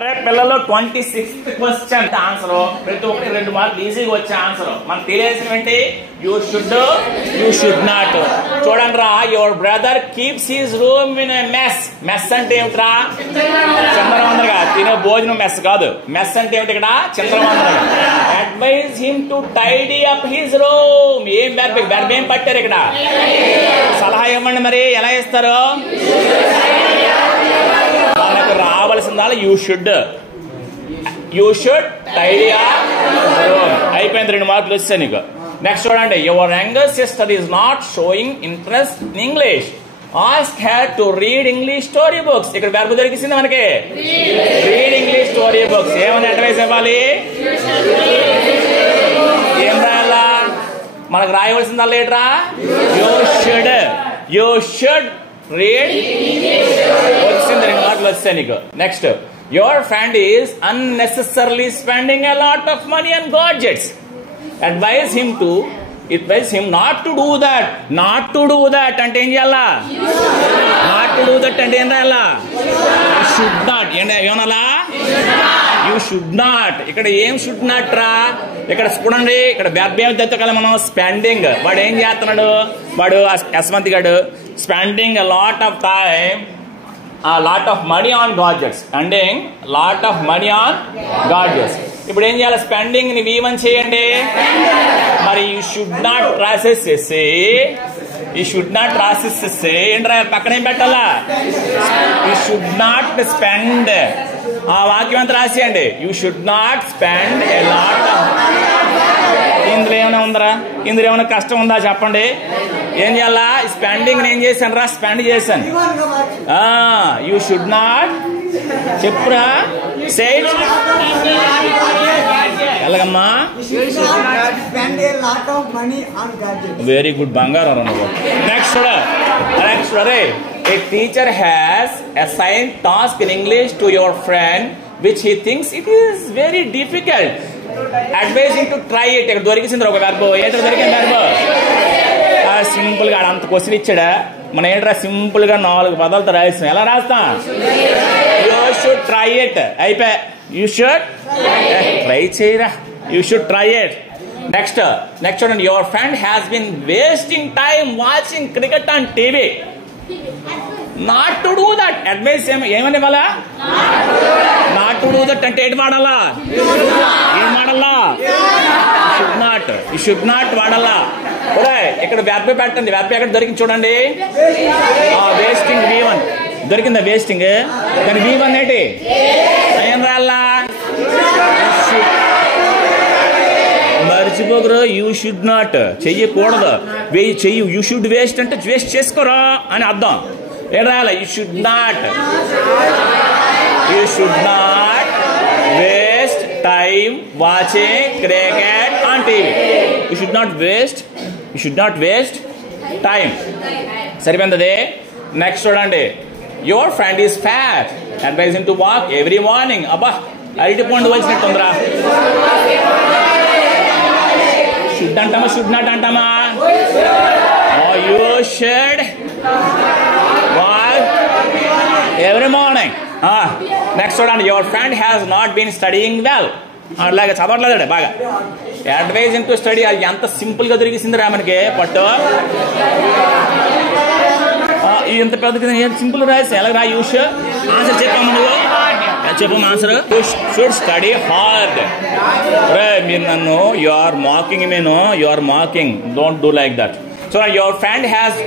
పిల్లలు 26th question answer ప్రతి ఒక్కటి 2 మార్కులు ఈజీగా వచ్చే ఆన్సర్ మనకు తెలియాల్సిన ఏంటి యూ షుడ్ నాట్ చూడండి రా your brother keeps his room in a mess అంటే ఏమిట్రా చంద్రవందరగా తినే భోజనం మెస్ కాదు మెస్ అంటే ఏమిటి ఇక్కడ చంద్రవందరగా advise him to tidy up his room ఏం బెర్బ్ ఏం పట్టారు ఇక్కడ సలహా ఇవ్వండి మరి ఎలా ఇస్తారు మనకు రావాల్సిందా యూ షుడ్ టైడీ అప్ అయిపోయింది 2 మార్కులు వచ్చాయి నీకు నెక్స్ట్ చూడండి your younger sister is not showing interest in English ask her to read English story books ఇక్కడ వెర్బ్ దొరికింది మనకి రీడ్ ఇంగ్లీష్ స్టోరీ బుక్స్ ఏమని అడ్వైస్ ఇవ్వాలి ఏం రాయాలా మనకు రాయవలసిందా లేటరా యూ షుడ్ రీడ్ వచ్చింది 2 మార్కులు వచ్చాయి నీకు next your friend is unnecessarily spending a lot of money on gadgets advise him not to do that అంటే ఏం చేయాలా not to do that అంటే ఏం రాయాలా should not ఏమనాలా you should not ఇక్కడ ఏం should not రా ఇక్కడ చూడండి ఇక్కడ వెర్బ్ ఏం చెప్తా కదా మనం స్పెండింగ్ వాడు ఏం చేస్తున్నాడు వాడు యశ్వంత్ గాడు spending a lot of time lot of money on gadgets spending lot of money on gadgets ఇప్పుడు ఏం చేయాలి స్పెండింగ్ ని V1 చేయండి మరి యూ షుడ్ నాట్ రాసేసేసి ఏంట్రా పక్కన ఏం పెట్టాలా యూ షుడ్ నాట్ స్పెండ్ ఆ వాక్యం అంతా రాసేయండి you should not spend a lot of ఇందులో ఏమైనా ఉందరా ఇందులో ఏమైనా కష్టం ఉందా చెప్పండి ఏం చేయాలా స్పెండింగ్ నేను చేశాను రా స్పెండ్ చేశాను యూ షుడ్ నాట్ చెప్పురా సేట్ ఎలాగమ్మా వెరీ గుడ్ బంగారం next ray a teacher has assigned task in English to your friend which he thinks it is very difficult advising to try it ఇక్కడ దొరికింది ఒక వెర్బ్ ఏంటో దొరికింది వెర్బ్ సింపుల్ గా అంత question ఇచ్చాడా మనం ఏంట్రా సింపుల్ గా 4 పదాలతో రాయిస్తాం ఎలా రాస్తాం యూ షుడ్ ట్రై ఇట్ అయిపోయా యూ షుడ్ ట్రై చేయరా you should try it next చూడండి your friend has been wasting time watching cricket on TV not to do that advice ఏమని ఇవ్వాలా నాట్ టు డూ దట్ అంటే ఏంటి వాడాలా ఏం వాడాలా యూ షుడ్ నాట్ వాడాలా ఇక్కడ వెర్బ్ పెట్టండి వెర్బ్ ఎక్కడ దొరికింది చూడండి వేస్టింగ్ V1 దొరికిందా వేస్టింగ్ దాని V1 ఏంటి ఏం రాయాలా మర్చిపోకరు యూ షుడ్ నాట్ చెయ్యకూడదు చెయ్యి యూ షుడ్ వేస్ట్ అంటే వేస్ట్ చేసుకోరా అని అర్థం ఏం రాయాలా you should not waste time watching cricket on TV you should not waste time సరిపోయింది నెక్స్ట్ చూడండి your friend is fat advise him to walk every morning అబ్బా అరటి పండు వచ్చినట్టుందిరా షుడ్ అంటామా షుడ్ నాట్ అంటామా you should walk every morning next చూడండి your friend has not been studying well అలాగే చదవట్లేదండి బాగా అడ్వైజ్ హిమ్ టు స్టడీ అది ఎంత సింపుల్ గా దొరికిసింది రా మనకి పట్టు ఇంత పెద్ద సింపుల్ రాసి ఎలా రా యూ షుడ్ ఆన్సర్ చెప్పాము నువ్వు చెప్పమ్మా ఆన్సర్ షుడ్ స్టడీ హార్డ్ రే మీరు నన్ను you are mocking don't do like that so your friend has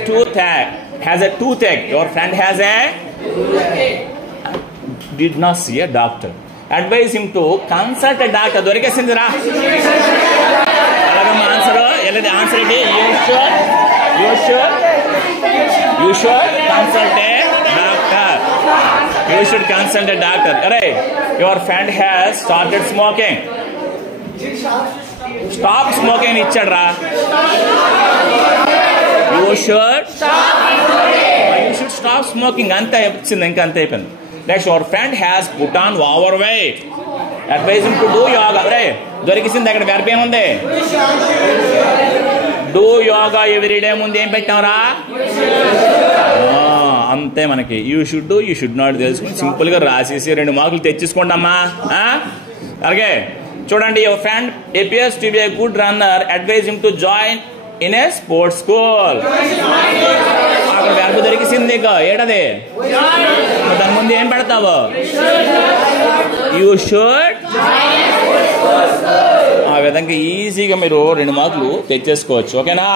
a toothache your friend has a did not see a doctor advise him to consult a doctor దొరికేసింది రా అలాగమ్మా answer ఎలా answer ఏంటి you should consult a doctor you should consult a doctor అరే your friend has started smoking stop smoking ఇచ్చాడు రా you should stop smoking అంతే వచ్చింది ఇంకా అంతే అయిపోయింది next your friend has put on over weight advise him to do yoga రే దొరికింది అక్కడ వెర్బ్ ఏముంది డూ యోగా ఎవ్రీ డే ముందు ఏం పెట్టాంరా అంతే మనకి. యూ షుడ్ నాట్ తెలుసుకుని సింపుల్గా రాసేసి 2 మార్కులు తెచ్చేసుకోండి అమ్మా. అలాగే చూడండి, your friend appears to be a good runner, advise him to join in a sports school. అక్కడ వెర్బ్ దొరికిసింది, ఏటది దాని ముందు ఏం పెడతావు? You should. ఆ విధంగా ఈజీగా మీరు 2 మార్కులు తెచ్చేసుకోవచ్చు. ఓకేనా?